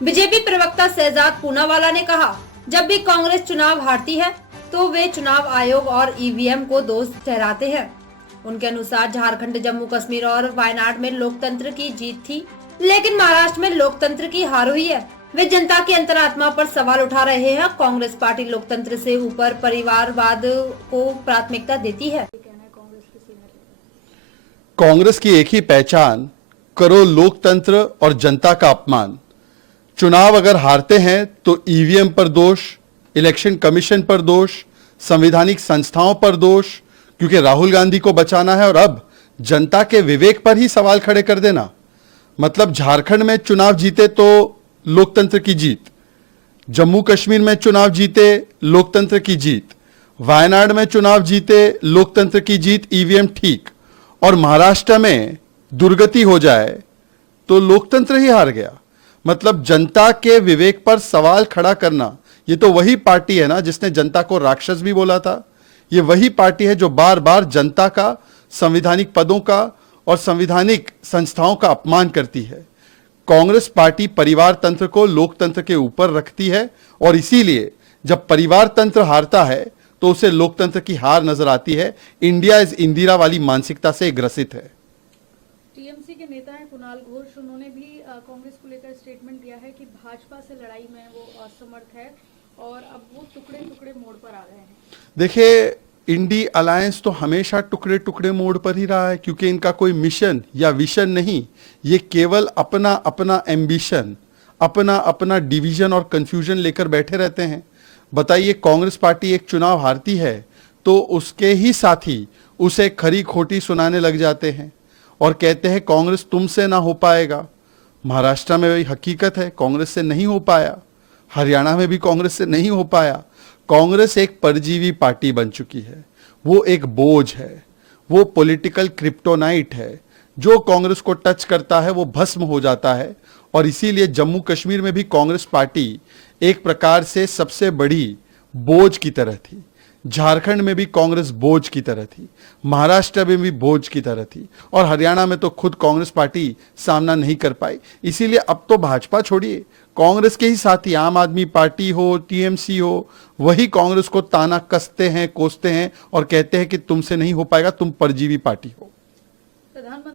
BJP प्रवक्ता शहजाद पूनावाला ने कहा, जब भी कांग्रेस चुनाव हारती है तो वे चुनाव आयोग और ईवीएम को दोष ठहराते हैं। उनके अनुसार झारखंड, जम्मू कश्मीर और वायनाड में लोकतंत्र की जीत थी, लेकिन महाराष्ट्र में लोकतंत्र की हार हुई है। वे जनता की अंतरात्मा पर सवाल उठा रहे हैं। कांग्रेस पार्टी लोकतंत्र से ऊपर परिवारवाद को प्राथमिकता देती है। कांग्रेस की एक ही पहचान, करो लोकतंत्र और जनता का अपमान। चुनाव अगर हारते हैं तो ईवीएम पर दोष, इलेक्शन कमीशन पर दोष, संवैधानिक संस्थाओं पर दोष, क्योंकि राहुल गांधी को बचाना है, और अब जनता के विवेक पर ही सवाल खड़े कर देना। मतलब झारखंड में चुनाव जीते तो लोकतंत्र की जीत, जम्मू कश्मीर में चुनाव जीते लोकतंत्र की जीत, वायनाड में चुनाव जीते लोकतंत्र की जीत, ईवीएम ठीक, और महाराष्ट्र में दुर्गति हो जाए तो लोकतंत्र ही हार गया। मतलब जनता के विवेक पर सवाल खड़ा करना, ये तो वही पार्टी है ना जिसने जनता को राक्षस भी बोला था। ये वही पार्टी है जो बार बार जनता का, संवैधानिक पदों का और संवैधानिक संस्थाओं का अपमान करती है। कांग्रेस पार्टी परिवार तंत्र को लोकतंत्र के ऊपर रखती है, और इसीलिए जब परिवार तंत्र हारता है तो उसे लोकतंत्र की हार नजर आती है। इंडिया इज इंदिरा वाली मानसिकता से ग्रसित है। टीएमसी के नेता हैं कुणाल घोष, उन्होंने भी कांग्रेस को लेकर स्टेटमेंट दिया है कि भाजपा से लड़ाई में वो असमर्थ है और अब वो टुकड़े टुकड़े मोड़ पर आ गए हैं। देखिए, इंडी अलायंस तो हमेशा टुकड़े टुकड़े मोड़ पर ही रहा है, क्योंकि इनका कोई मिशन या विजन नहीं। ये केवल अपना अपना एम्बिशन, अपना अपना डिवीजन और कंफ्यूजन लेकर बैठे रहते हैं। बताइए, कांग्रेस पार्टी एक चुनाव हारती है तो उसके ही साथी उसे खरी खोटी सुनाने लग जाते हैं और कहते हैं कांग्रेस तुमसे ना हो पाएगा। महाराष्ट्र में वही हकीकत है, कांग्रेस से नहीं हो पाया। हरियाणा में भी कांग्रेस से नहीं हो पाया। कांग्रेस एक परजीवी पार्टी बन चुकी है, वो एक बोझ है, वो पॉलिटिकल क्रिप्टोनाइट है। जो कांग्रेस को टच करता है वो भस्म हो जाता है। और इसीलिए जम्मू कश्मीर में भी कांग्रेस पार्टी एक प्रकार से सबसे बड़ी बोझ की तरह थी, झारखंड में भी कांग्रेस बोझ की तरह थी, महाराष्ट्र में भी बोझ की तरह थी, और हरियाणा में तो खुद कांग्रेस पार्टी सामना नहीं कर पाई। इसीलिए अब तो भाजपा छोड़िए, कांग्रेस के ही साथी आम आदमी पार्टी हो, टीएमसी हो, वही कांग्रेस को ताना कसते हैं, कोसते हैं और कहते हैं कि तुमसे नहीं हो पाएगा, तुम परजीवी पार्टी हो।